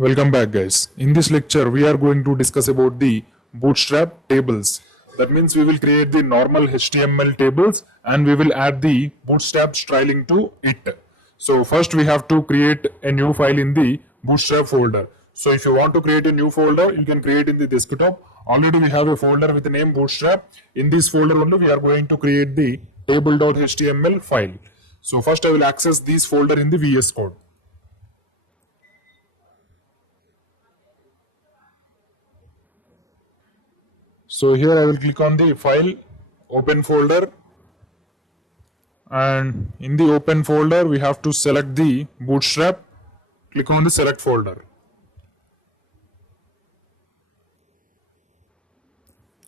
Welcome back, guys. In this lecture we are going to discuss about the Bootstrap tables. That means we will create the normal HTML tables and we will add the Bootstrap styling to it. So first we have to create a new file in the Bootstrap folder. So if you want to create a new folder, you can create in the desktop. Already we have a folder with the name Bootstrap. In this folder only we are going to create the table.html file. So first I will access this folder in the VS Code. So here I will click on the file, open folder, and in the open folder we have to select the Bootstrap, click on the select folder.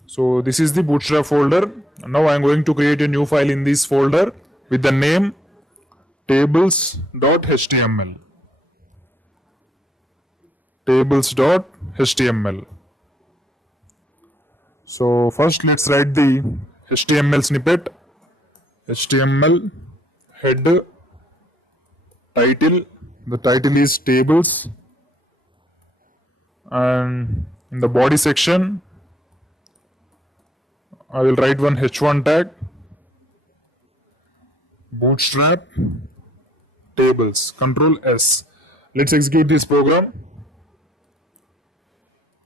So this is the Bootstrap folder. Now I am going to create a new file in this folder with the name tables.html. Tables.html. So first let's write the HTML snippet. HTML head title. The title is tables, and in the body section I will write one h1 tag, Bootstrap tables, Control S. Let's execute this program.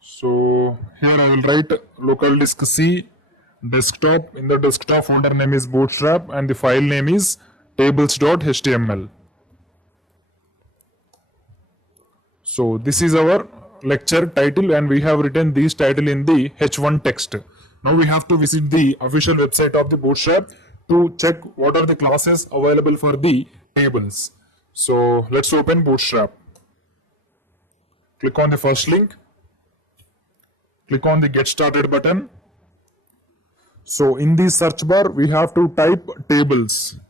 So here I will write local disk C desktop. In the desktop folder name is Bootstrap and the file name is tables.html. So this is our lecture title and we have written this title in the h1 text. Now we have to visit the official website of the Bootstrap to check what are the classes available for the tables. So let's open Bootstrap. Click on the first link. Click on the Get Started button. So in the search bar, we have to type tables.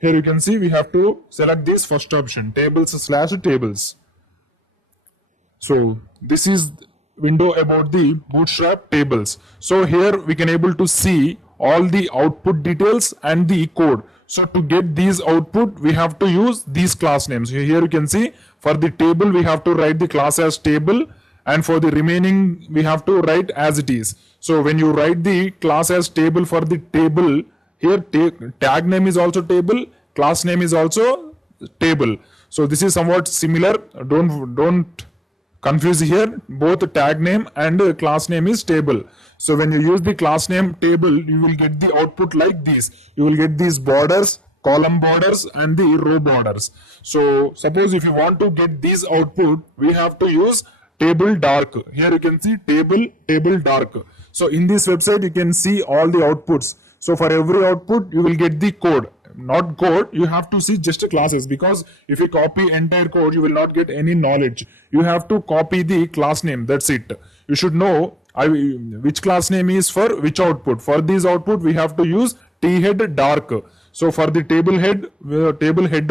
Here you can see we have to select this first option, tables/tables. So this is window about the Bootstrap tables. So here we can able to see all the output details and the code. So to get these output, we have to use these class names. Here you can see for the table, we have to write the class as table. And for the remaining, we have to write as it is. So when you write the class as table for the table, here tag name is also table, class name is also table. So this is somewhat similar. Don't confuse here. Both tag name and class name is table. So when you use the class name table, you will get the output like this. You will get these borders, column borders and the row borders. So suppose if you want to get these output, we have to use table dark. Here you can see table dark. So in this website you can see all the outputs. So for every output you will get the code. Not code, you have to see just classes, because if you copy entire code you will not get any knowledge. You have to copy the class name, that's it. You should know which class name is for which output. For this output we have to use head dark. So for the table head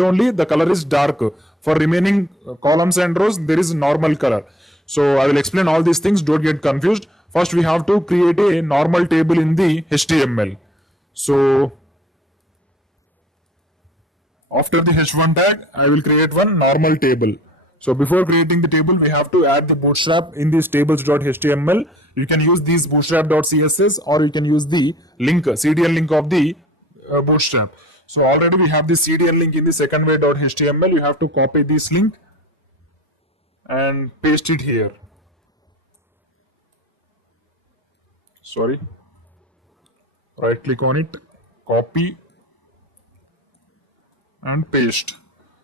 only the color is dark. For remaining columns and rows there is normal color. So I will explain all these things, don't get confused. First we have to create a normal table in the HTML. So after the h1 tag, I will create one normal table. So before creating the table, we have to add the Bootstrap in this tables.html. You can use this bootstrap.css or you can use the link, CDN link of the Bootstrap. So already we have the CDN link in the second way.html. You have to copy this link and paste it here. Sorry. Right click on it, copy and paste.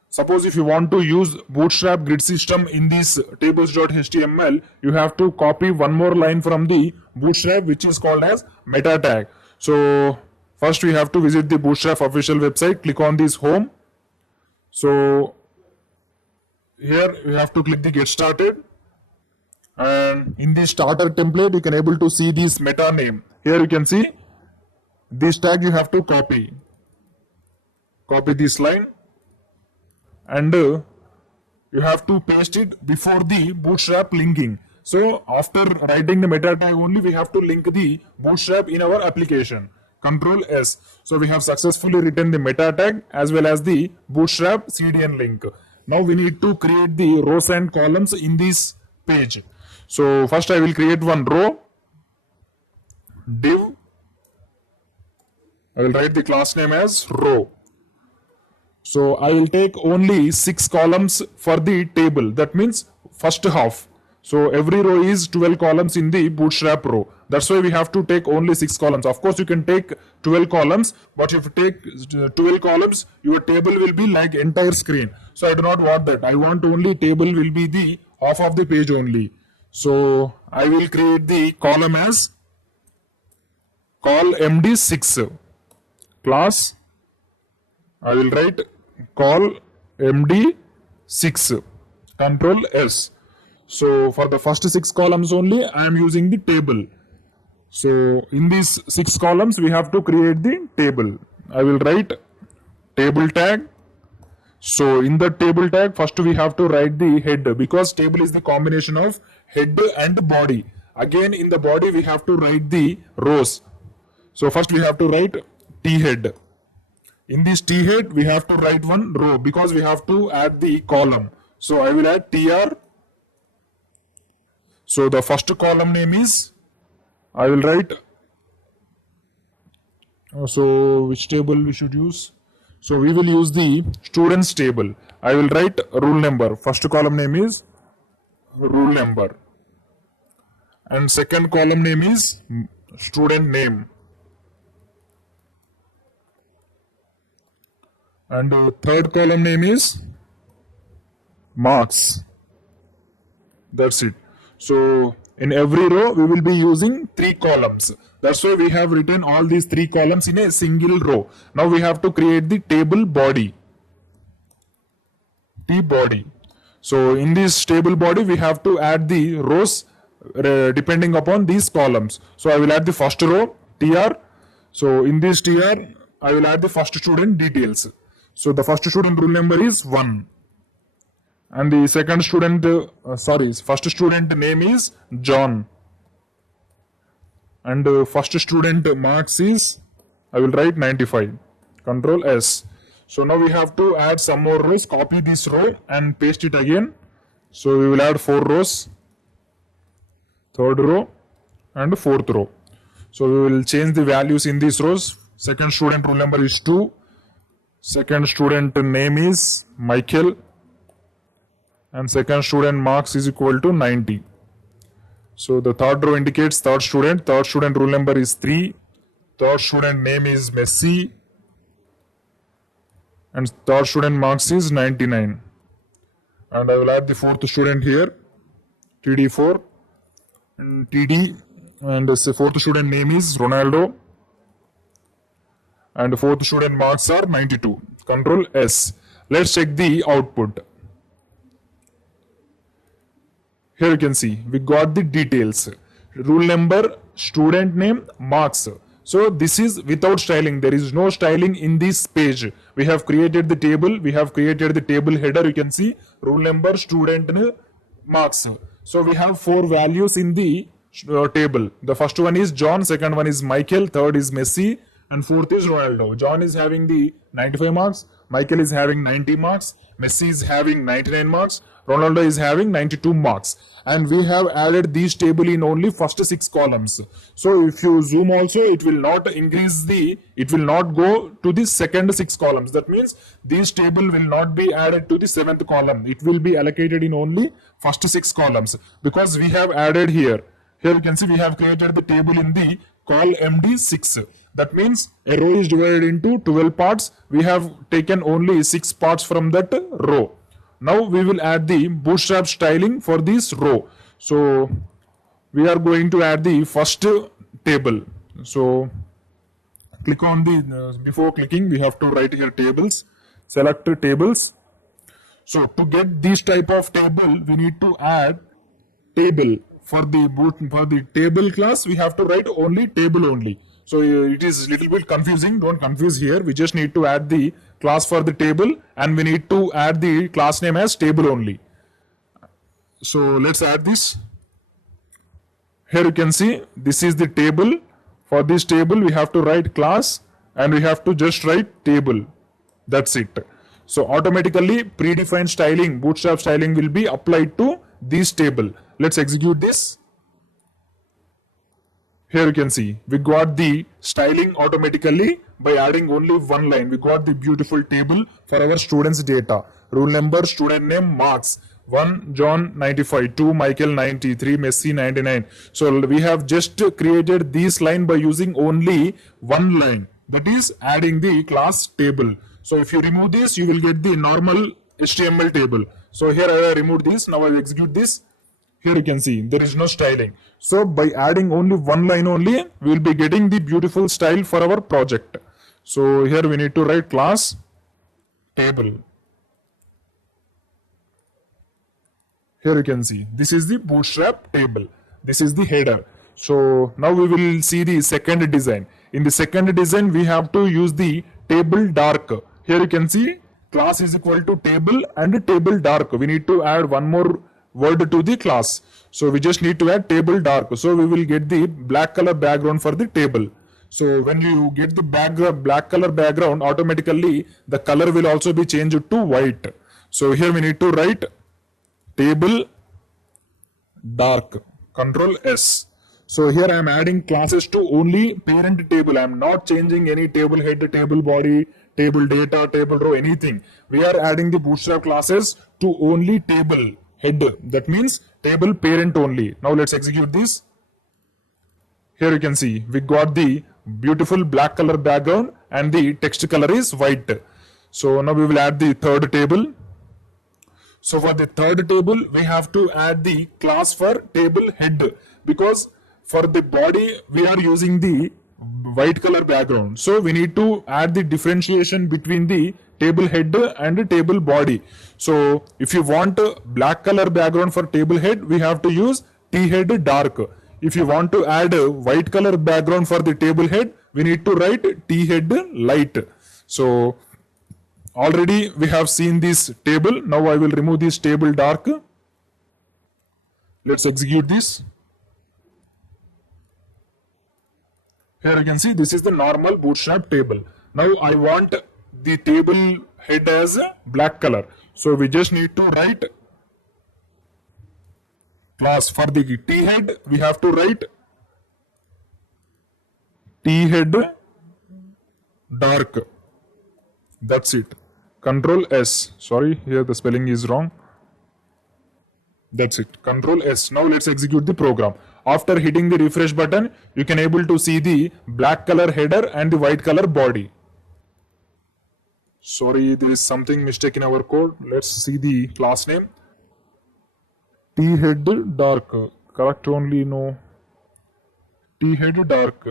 Suppose if you want to use Bootstrap grid system in this tables.html, you have to copy one more line from the Bootstrap which is called as meta tag. So first we have to visit the Bootstrap official website, click on this home. So here you have to click the get started, and in the starter template you can able to see this meta name. Here you can see this tag you have to copy this line and you have to paste it before the Bootstrap linking. So after writing the meta tag only we have to link the Bootstrap in our application. Control S. So we have successfully written the meta tag as well as the Bootstrap CDN link. Now we need to create the rows and columns in this page. So first I will create one row, div. I will write the class name as row. So I will take only 6 columns for the table. That means first half. So every row is 12 columns in the Bootstrap row. That's why we have to take only 6 columns. Of course, you can take 12 columns, but if you take 12 columns, your table will be like entire screen. So I do not want that. I want only table will be the half of the page only. So I will create the column as call md6 class. I will write call md6 control S. So for the first 6 columns only I am using the table. So in these 6 columns we have to create the table. I will write table tag. So in the table tag first we have to write the head, because table is the combination of head and body. Again in the body we have to write the rows. So first we have to write t head. In this t head we have to write one row because we have to add the column. So I will add tr. So the first column name is, I will write, so which table we should use? So we will use the students table. I will write rule number. First column name is rule number. And second column name is student name. And third column name is marks. That's it. So in every row we will be using 3 columns. That's why we have written all these 3 columns in a single row. Now we have to create the table body. T body. So in this table body we have to add the rows depending upon these columns. So I will add the first row tr. So in this tr I will add the first student details. So the first student rule number is 1. And the second student, first student name is John. And first student marks is, I will write 95. Control S. So now we have to add some more rows. Copy this row and paste it again. So we will add 4 rows. Third row and fourth row. So we will change the values in these rows. Second student rule number is 2. Second student name is Michael. And second student marks is equal to 90. So the third row indicates third student rule number is 3, third student name is Messi, and third student marks is 99. And I will add the fourth student here, TD4, and TD, and the fourth student name is Ronaldo, and the fourth student marks are 92. Control S. Let's check the output. Here you can see we got the details. Rule number, student name, marks. So this is without styling. There is no styling in this page. We have created the table. We have created the table header. You can see rule number, student, marks. So we have 4 values in the table. The first one is John, second one is Michael, third is Messi, and fourth is Ronaldo. John is having the 95 marks. Michael is having 90 marks. Messi is having 99 marks. Ronaldo is having 92 marks. And we have added these table in only first 6 columns. So if you zoom also, it will not it will not go to the second 6 columns. That means this table will not be added to the 7th column. It will be allocated in only first 6 columns because we have added here. Here you can see we have created the table in the call md6. That means a row is divided into 12 parts. We have taken only 6 parts from that row. Now we will add the Bootstrap styling for this row. So we are going to add the first table. So click on the, before clicking we have to write here tables, select tables. So to get this type of table we need to add table. For the table class we have to write only table only. So it is a little bit confusing. Don't confuse here. We just need to add the class for the table and we need to add the class name as table only. So let's add this. Here you can see this is the table. For this table we have to write class and we have to just write table. That's it. So automatically predefined styling, Bootstrap styling will be applied to this table. Let's execute this. Here you can see we got the styling automatically by adding only one line. We got the beautiful table for our students' data. Roll number, student name, marks. 1 John 95, 2 Michael 90, 3 Messi 99. So we have just created this line by using only one line. That is adding the class table. So if you remove this, you will get the normal HTML table. So here I have removed this. Now I will execute this. Here you can see there is no styling. So by adding only one line only, we will be getting the beautiful style for our project. So here we need to write class table. Here you can see this is the Bootstrap table. This is the header. So now we will see the second design. In the second design, we have to use the table dark. Here you can see class is equal to table and table dark. We need to add one more word to the class. So we just need to add table dark. So we will get the black color background for the table. So when you get the black color background, automatically the color will also be changed to white. So here we need to write table dark, Control S. So here I am adding classes to only parent table. I am not changing any table head, table body, table data, table row, anything. We are adding the Bootstrap classes to only table head. That means table parent only. Now let's execute this. Here you can see we got the beautiful black color background and the text color is white. So now we will add the third table. So for the third table, we have to add the class for table head, because for the body we are using the white color background. So we need to add the differentiation between the table head and the table body. So if you want a black color background for table head, we have to use T head dark. If you want to add a white color background for the table head, we need to write T head light. So already we have seen this table. Now I will remove this table dark. Let's execute this. Here you can see this is the normal Bootstrap table. Now I want the table head as black color. So we just need to write class for the T head. We have to write T head dark. That's it. Control S. Sorry, here the spelling is wrong. That's it. Control S. Now let's execute the program. After hitting the refresh button, you can able to see the black color header and the white color body. Sorry, there is something mistake in our code. Let's see the class name. T head dark. Correct only, no. T head dark.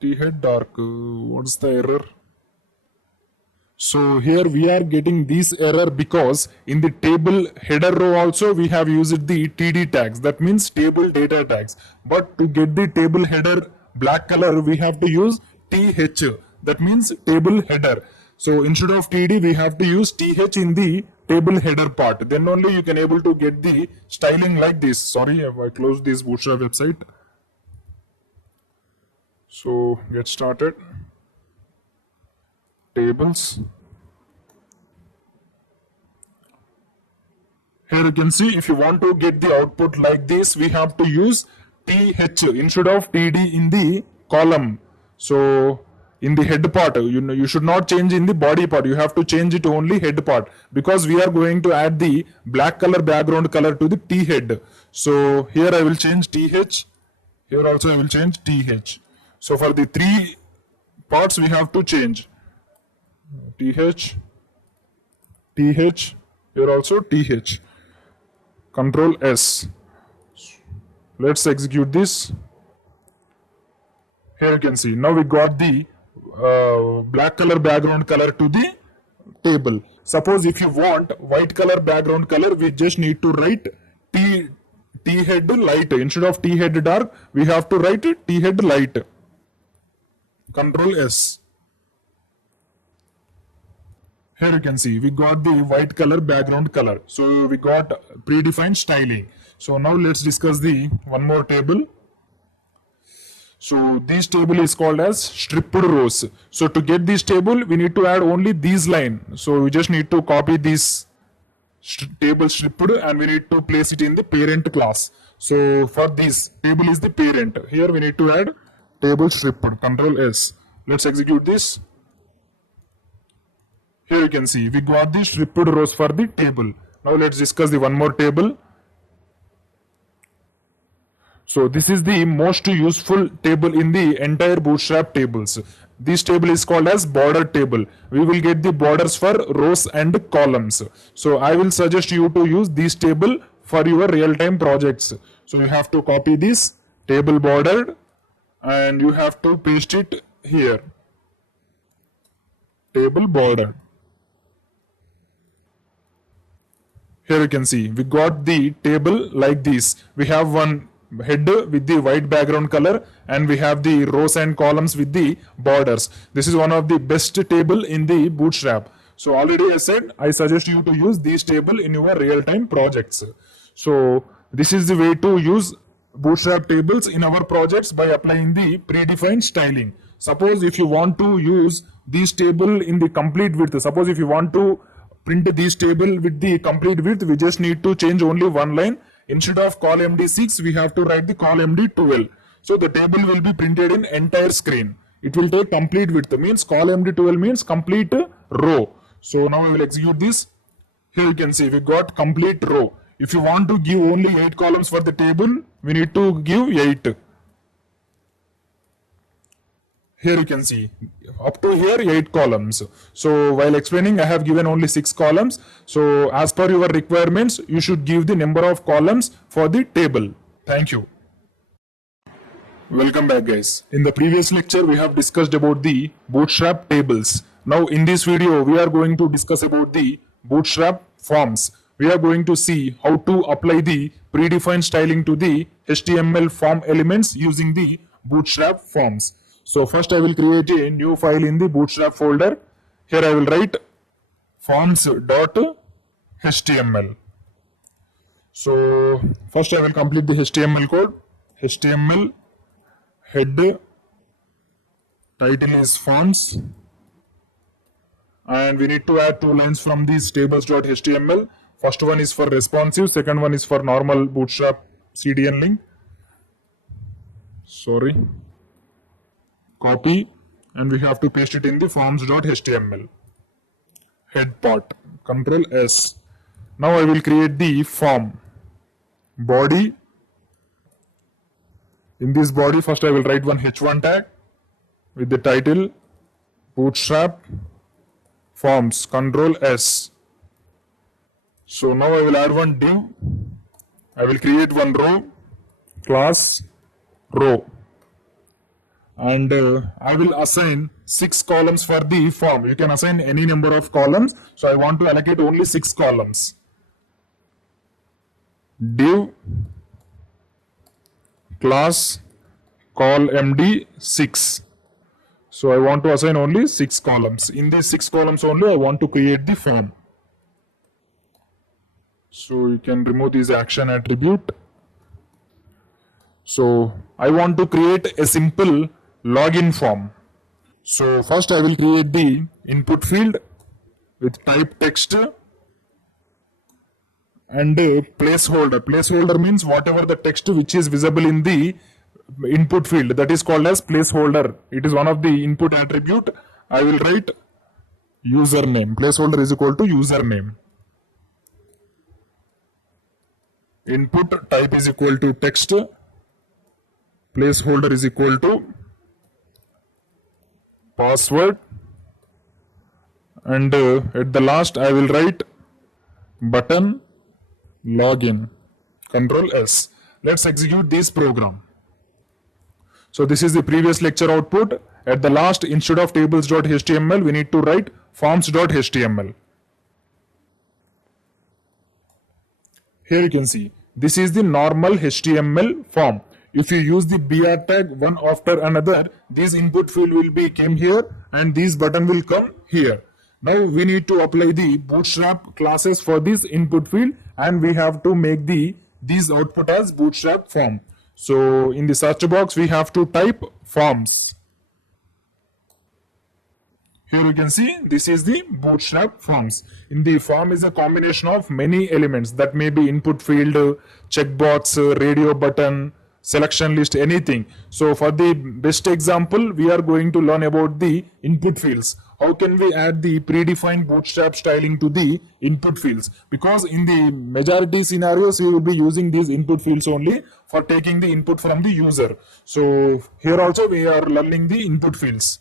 T head dark. What's the error? So here we are getting this error because in the table header row also we have used the TD tags. That means table data tags. But to get the table header black color, we have to use TH. That means table header. So instead of TD, we have to use TH in the table header part. Then only you can able to get the styling like this. Sorry, I closed this Bootstrap website. So get started. Tables. Here you can see if you want to get the output like this, we have to use TH instead of TD in the column. So in the head part, you should not change in the body part. You have to change it only head part, because we are going to add the black color background color to the T head. So here I will change TH. Here also I will change TH. So for the three parts we have to change. TH, TH, here also TH. Control S. Let's execute this. Here you can see now we got the black color background color to the table. Suppose if you want white color background color, we just need to write T head light. Instead of T head dark, we have to write T head light. Control S. Here you can see we got the white color background color. So we got predefined styling. So now let's discuss the one more table. So this table is called as stripped rows. So to get this table, we need to add only these line. So we just need to copy this table stripped and we need to place it in the parent class. So for this table is the parent. Here we need to add table stripped. Control S. Let's execute this. Here you can see we got the stripped rows for the table. Now let's discuss the one more table. So this is the most useful table in the entire Bootstrap tables. This table is called as border table. We will get the borders for rows and columns. So I will suggest you to use this table for your real-time projects. So you have to copy this table bordered and you have to paste it here. Table bordered. Here you can see we got the table like this. We have one head with the white background color and we have the rows and columns with the borders. This is one of the best table in the Bootstrap. So already I said I suggest you to use this table in your real-time projects. So this is the way to use Bootstrap tables in our projects by applying the predefined styling. Suppose if you want to use this table in the complete width, suppose if you want to print this table with the complete width, we just need to change only one line. Instead of col MD6, we have to write the col MD12. So the table will be printed in entire screen. It will take complete width. Means col MD12 means complete row. So now we will execute this. Here you can see we got complete row. If you want to give only 8 columns for the table, we need to give 8. Here you can see up to here 8 columns. So while explaining I have given only 6 columns. So as per your requirements you should give the number of columns for the table. Thank you. Welcome back guys. In the previous lecture we have discussed about the Bootstrap tables. Now in this video we are going to discuss about the Bootstrap forms. We are going to see how to apply the predefined styling to the HTML form elements using the Bootstrap forms. So first I will create a new file in the Bootstrap folder. Here I will write forms.html. So first I will complete the HTML code. HTML head title is forms and we need to add 2 lines from this tables.html. First one is for responsive, second one is for normal Bootstrap CDN link. Copy and we have to paste it in the forms.html head part. Control S. Now I will create the form body. In this body first I will write one h1 tag with the title Bootstrap Forms. Control S. So now I will add one div. I will create one row class row. And I will assign 6 columns for the form. You can assign any number of columns. So I want to allocate only 6 columns. Div class col MD6. So I want to assign only 6 columns. In these 6 columns only I want to create the form. So you can remove this action attribute. So I want to create a simple login form. So first I will create the input field with type text and placeholder. Placeholder means whatever the text which is visible in the input field, that is called as placeholder. It is one of the input attribute. I will write username. Placeholder is equal to username. Input type is equal to text. Placeholder is equal to password and at the last I will write button login. Control S. Let's execute this program. So this is the previous lecture output. At the last, instead of tables.html we need to write forms.html. Here you can see this is the normal HTML form. If you use the br tag one after another, this input field will be came here and this button will come here. Now we need to apply the Bootstrap classes for this input field and we have to make these output as Bootstrap form. So in the search box, we have to type forms. Here you can see this is the Bootstrap Forms. In the form is a combination of many elements that may be input field, checkbox, radio button, selection list, anything. So for the best example, we are going to learn about the input fields. How can we add the predefined Bootstrap styling to the input fields? Because in the majority scenarios, we will be using these input fields only for taking the input from the user. So here also we are learning the input fields.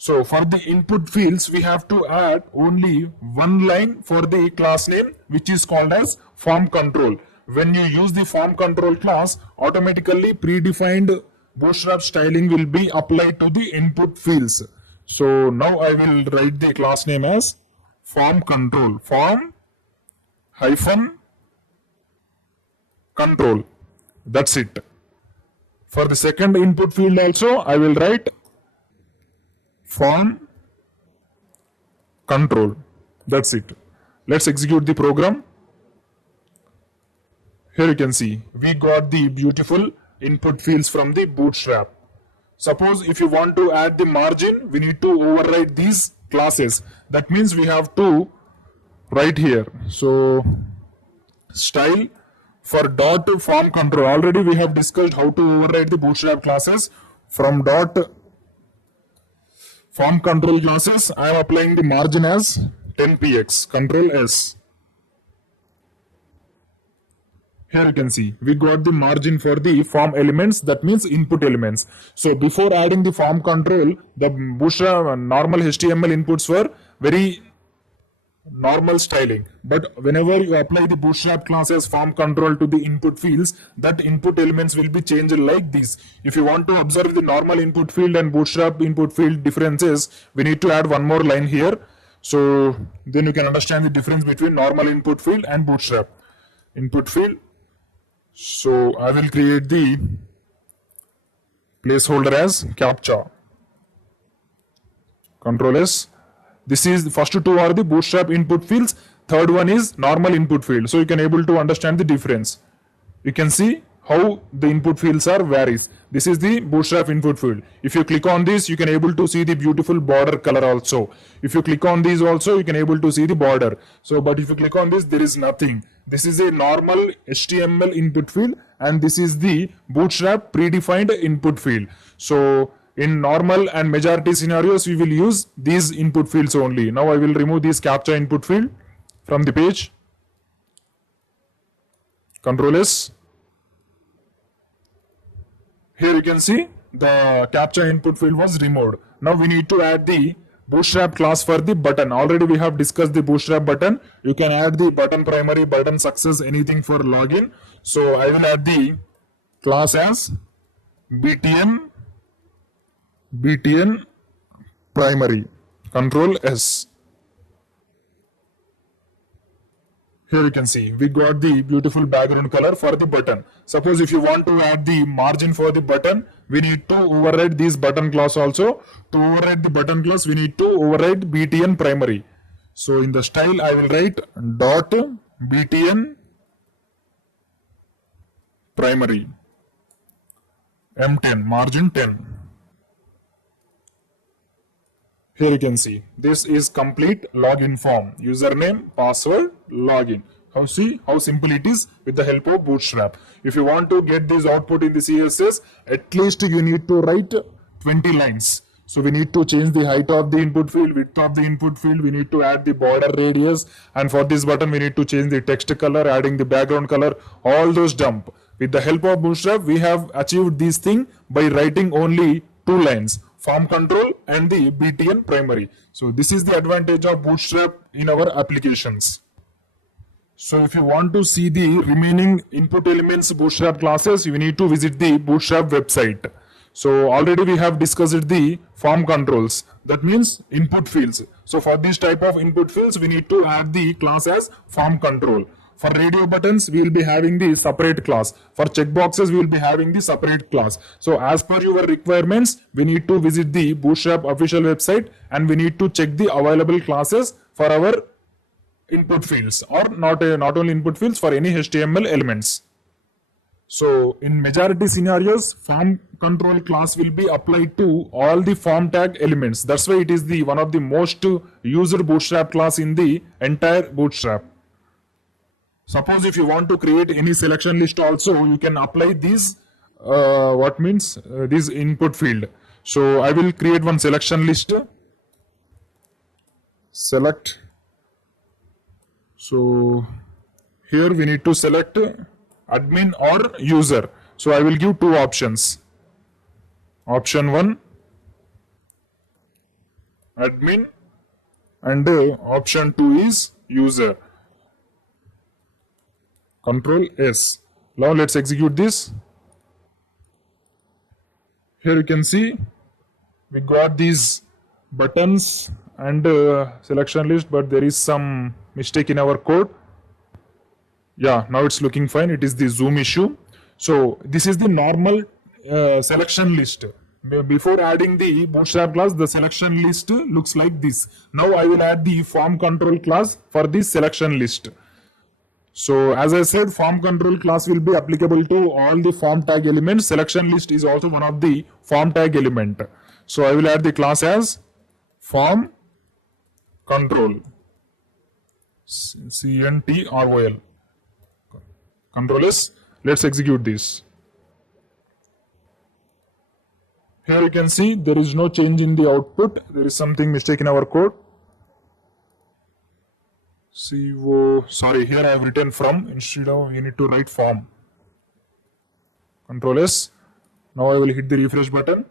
So for the input fields, we have to add only one line for the class name, which is called as form control. When you use the form control class, automatically predefined Bootstrap styling will be applied to the input fields. So now I will write the class name as form control, form hyphen control. That's it. For the second input field also, I will write form control. That's it. Let's execute the program. Here you can see we got the beautiful input fields from the Bootstrap. Suppose if you want to add the margin, we need to override these classes. That means we have to write here. So style for dot form control. Already we have discussed how to override the Bootstrap classes. From dot form control classes, I am applying the margin as 10px, Control S. Here you can see we got the margin for the form elements, that means input elements. So before adding the form control, the Bootstrap normal HTML inputs were very normal styling. But whenever you apply the Bootstrap classes form control to the input fields, that input elements will be changed like this. If you want to observe the normal input field and Bootstrap input field differences, we need to add one more line here. So then you can understand the difference between normal input field and Bootstrap input field. So I will create the placeholder as captcha. Control S. This is the first two are the Bootstrap input fields. Third one is normal input field. So you can able to understand the difference. You can see how the input fields are varies. This is the Bootstrap input field. If you click on this, you can able to see the beautiful border color also. If you click on these also, you can able to see the border. So, but if you click on this, there is nothing. This is a normal HTML input field and this is the Bootstrap predefined input field. So, in normal and majority scenarios, we will use these input fields only. Now I will remove this captcha input field from the page. Control S. Here you can see the captcha input field was removed. Now we need to add the Bootstrap class for the button. Already we have discussed the Bootstrap button. You can add the button primary, button success, anything for login. So I will add the class as btn primary. Control S. Here you can see we got the beautiful background color for the button. Suppose if you want to add the margin for the button, we need to override this button class also. To override the button class, we need to override btn primary. So in the style, I will write dot btn primary M10 margin 10. Here you can see this is complete login form. Username, password, login. See how simple it is with the help of Bootstrap. If you want to get this output in the CSS, at least you need to write 20 lines. So we need to change the height of the input field, width of the input field. We need to add the border radius. And for this button, we need to change the text color, adding the background color, all those dump. With the help of Bootstrap, we have achieved this thing by writing only 2 lines. Form control and the btn primary. So this is the advantage of Bootstrap in our applications. So if you want to see the remaining input elements Bootstrap classes, you need to visit the Bootstrap website. So already we have discussed the form controls. That means input fields. So for this type of input fields, we need to add the class as form control. For radio buttons, we will be having the separate class. For checkboxes, we will be having the separate class. So as per your requirements, we need to visit the Bootstrap official website and we need to check the available classes for our input fields or not only input fields for any HTML elements. So in majority scenarios, form control class will be applied to all the form tag elements. That's why it is the one of the most used Bootstrap class in the entire Bootstrap. Suppose if you want to create any selection list also, you can apply this this input field. So I will create one selection list. Select. So here we need to select admin or user. So I will give two options. Option 1, admin, and option 2 is user. Control S. Now let's execute this. Here you can see we got these buttons and selection list, but there is some mistake in our code. Yeah, now it's looking fine. It is the zoom issue. So this is the normal selection list. Before adding the Bootstrap class, the selection list looks like this. Now I will add the form control class for this selection list. So as I said, form control class will be applicable to all the form tag elements. Selection list is also one of the form tag element. So I will add the class as form control. CNTROL. Control S. Let's execute this. Here you can see there is no change in the output. There is something mistake in our code. Sorry, here I have written from instead of you need to write form. Control S. Now I will hit the refresh button.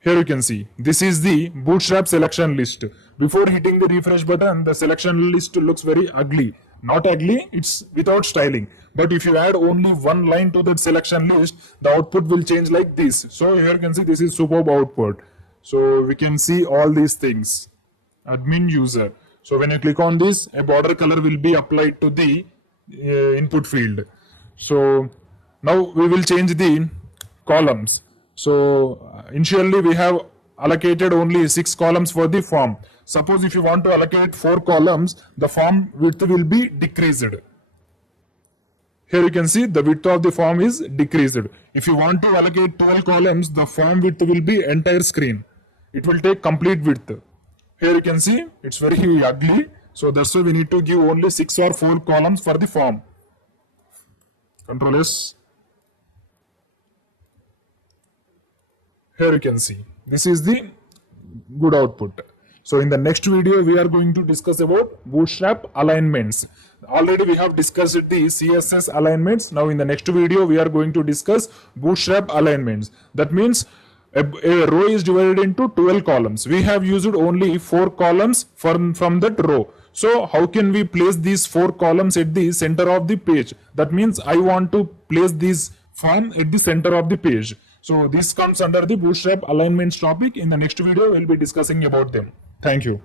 Here you can see this is the Bootstrap selection list. Before hitting the refresh button, the selection list looks very ugly. Not ugly, it's without styling. But if you add only one line to that selection list, the output will change like this. So here you can see this is superb output. So we can see all these things. Admin user. So when you click on this, a border color will be applied to the input field. So now we will change the columns. So initially we have allocated only 6 columns for the form. Suppose if you want to allocate 4 columns, the form width will be decreased. Here you can see the width of the form is decreased. If you want to allocate 12 columns, the form width will be entire screen. It will take complete width. Here you can see it's very ugly. So that's why we need to give only 6 or 4 columns for the form. Control S. Here you can see this is the good output. So in the next video we are going to discuss about Bootstrap alignments. Already we have discussed the CSS alignments. Now in the next video we are going to discuss Bootstrap alignments. That means a row is divided into 12 columns. We have used only 4 columns from that row. So how can we place these 4 columns at the center of the page? That means I want to place this form at the center of the page. So this comes under the Bootstrap alignments topic. In the next video we will be discussing about them. Thank you.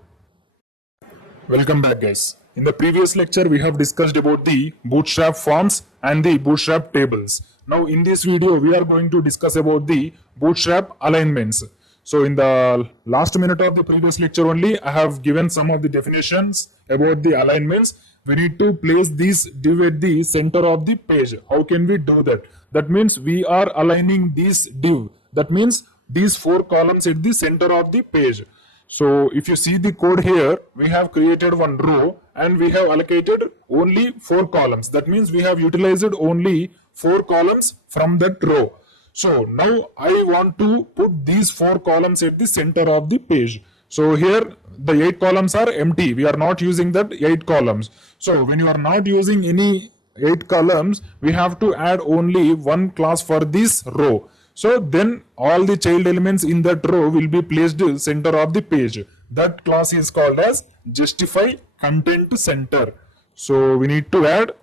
Welcome back guys. In the previous lecture we have discussed about the Bootstrap Forms and the Bootstrap Tables. Now in this video we are going to discuss about the Bootstrap Alignments. So in the last minute of the previous lecture only I have given some of the definitions about the alignments. We need to place this div at the center of the page. How can we do that? That means we are aligning this div. That means these 4 columns at the center of the page. So if you see the code here, we have created one row and we have allocated only 4 columns. That means we have utilized only 4 columns from that row. So now I want to put these 4 columns at the center of the page. So here the 8 columns are empty. We are not using that 8 columns. So when you are not using any 8 columns, we have to add only one class for this row. So then all the child elements in that row will be placed center of the page. That class is called as justify content center. So we need to add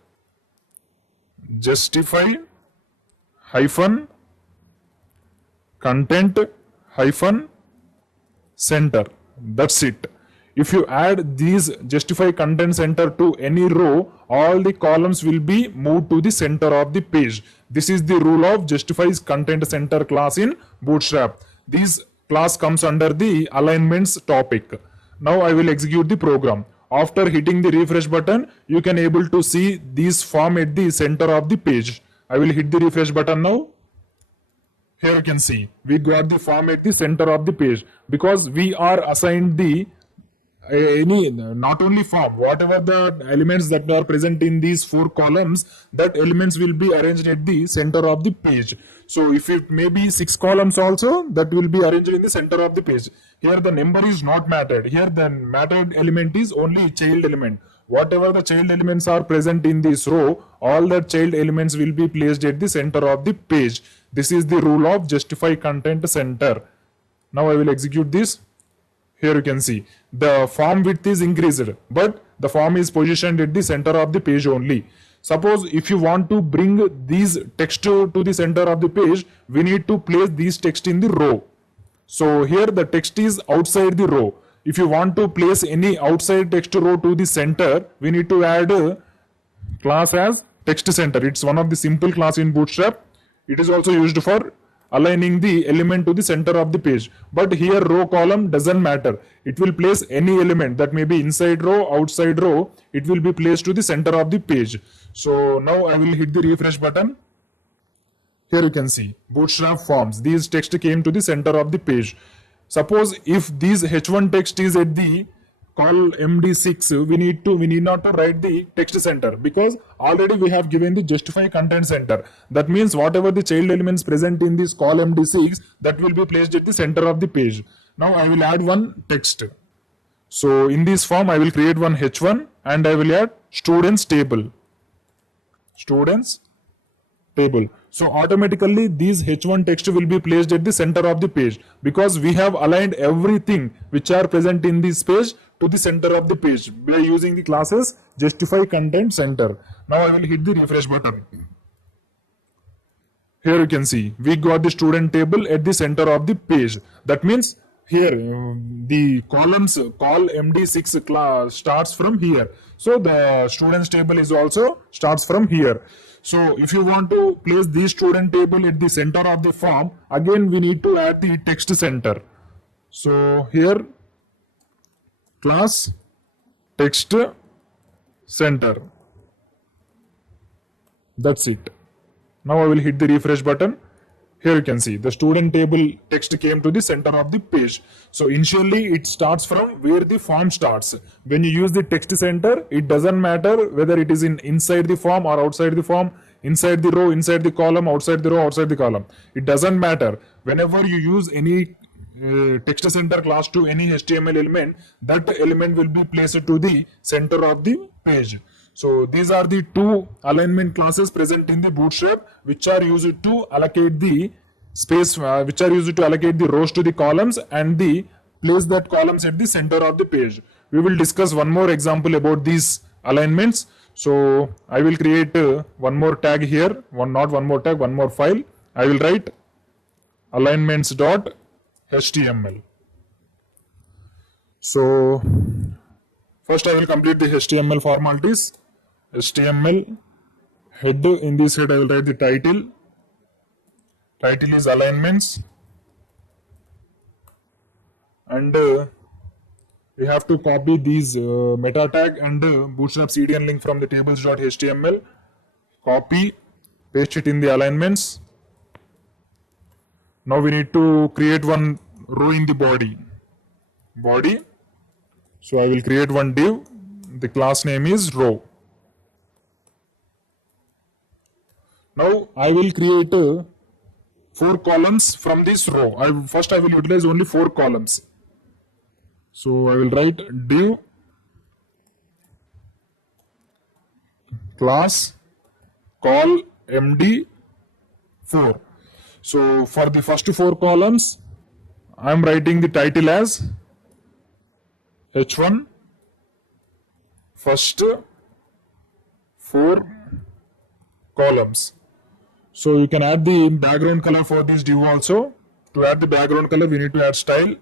justify hyphen content hyphen center. That's it. If you add these justify content center to any row, all the columns will be moved to the center of the page. This is the rule of justifies content center class in Bootstrap. This class comes under the alignments topic. Now I will execute the program. After hitting the refresh button, you can able to see this form at the center of the page. I will hit the refresh button now. Here you can see we got the form at the center of the page because we are assigned the any not only form, whatever the elements that are present in these 4 columns, that elements will be arranged at the center of the page. So if it may be 6 columns also, that will be arranged in the center of the page. Here the number is not mattered. Here the mattered element is only child element. Whatever the child elements are present in this row, all the child elements will be placed at the center of the page. This is the rule of justify content center. Now I will execute this. Here you can see the form width is increased, but the form is positioned at the center of the page only. Suppose if you want to bring these text to the center of the page, we need to place these text in the row. So here the text is outside the row. If you want to place any outside text row to the center, we need to add a class as text center. It's one of the simple class in Bootstrap. It is also used for aligning the element to the center of the page. But here row column doesn't matter. It will place any element that may be inside row, outside row. It will be placed to the center of the page. So now I will hit the refresh button. Here you can see Bootstrap Forms. These text came to the center of the page. Suppose if this H1 text is at the call MD6, we need not to write the text center because already we have given the justify content center. That means whatever the child elements present in this call MD6, that will be placed at the center of the page. Now I will add one text. So in this form I will create one H1 and I will add students table. Students table. So automatically these H1 text will be placed at the center of the page because we have aligned everything which are present in this page to the center of the page by using the classes justify content center. Now I will hit the refresh button. Here you can see we got the student table at the center of the page. That means here the columns call MD6 class starts from here. So the students table is also starts from here. So if you want to place the student table at the center of the form, again we need to add the text center. So here class text center. That's it. Now I will hit the refresh button. Here you can see the student table text came to the center of the page. So initially it starts from where the form starts. When you use the text center, it doesn't matter whether it is inside the form or outside the form, inside the row, inside the column, outside the row, outside the column. It doesn't matter. Whenever you use any text center class to any HTML element, that element will be placed to the center of the page. So these are the two alignment classes present in the Bootstrap which are used to allocate the space, which are used to allocate the rows to the columns and the place that columns at the center of the page. We will discuss one more example about these alignments. So I will create one more tag here, one more file. I will write alignments.html. So first I will complete the HTML formalities. HTML head, in this head I will write the title. Title is alignments, and we have to copy these meta tag and Bootstrap CDN link from the tables.html. Copy, paste it in the alignments. Now we need to create one row in the body. So I will create one div. The class name is row. Now I will create 4 columns from this row. First I will utilize only 4 columns. So I will write div class call md4. So for the first 4 columns, I am writing the title as h1 first 4 columns. So you can add the background color for this div also. To add the background color, we need to add style,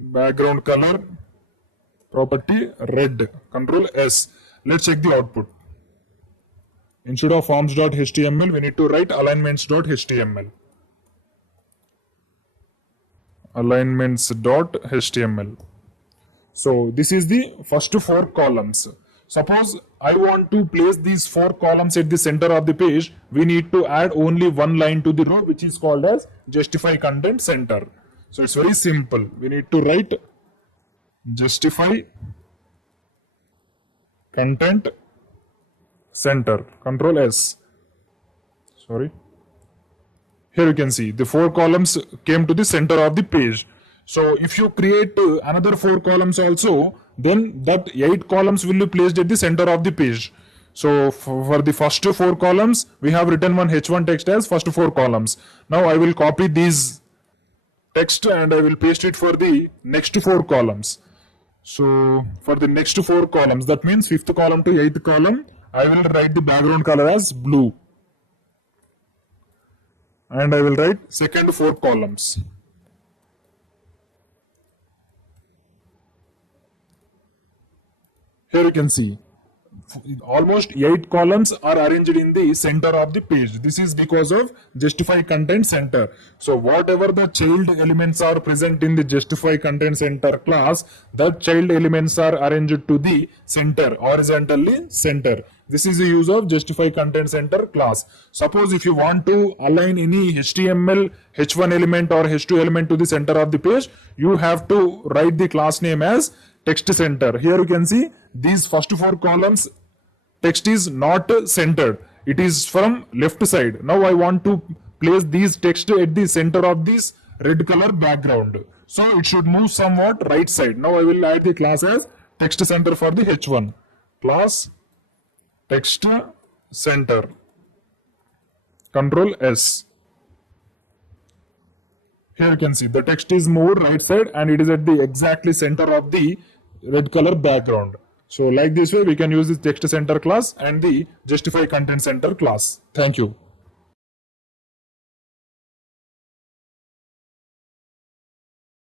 background color, property red, Control S. Let's check the output. Instead of forms.html, we need to write alignments.html. Alignments.html. So this is the first 4 columns. suppose I want to place these 4 columns at the center of the page, we need to add only one line to the row, which is called as justify content center. So it's very simple. We need to write justify content center, Control S. Sorry. Here you can see the 4 columns came to the center of the page. So if you create another 4 columns also, then that 8 columns will be placed at the center of the page. So for the first 4 columns, we have written one H1 text as first 4 columns. Now I will copy these text and I will paste it for the next 4 columns. So for the next 4 columns, that means 5th column to 8th column, I will write the background color as blue. And I will write second 4 columns. Here you can see almost 8 columns are arranged in the center of the page. This is because of justify content center. So whatever the child elements are present in the justify content center class, that child elements are arranged to the center, horizontally center. This is the use of justify content center class. Suppose if you want to align any HTML H1 element or H2 element to the center of the page, you have to write the class name as text center. Here you can see these first 4 columns text is not centered. It is from left side. Now I want to place these text at the center of this red color background. So it should move somewhat right side. Now I will add the class as text center for the H1. Class text center. Control S. Here you can see the text is moved right side and it is at the exactly center of the red color background. So like this way we can use this text center class and the justify content center class. Thank you.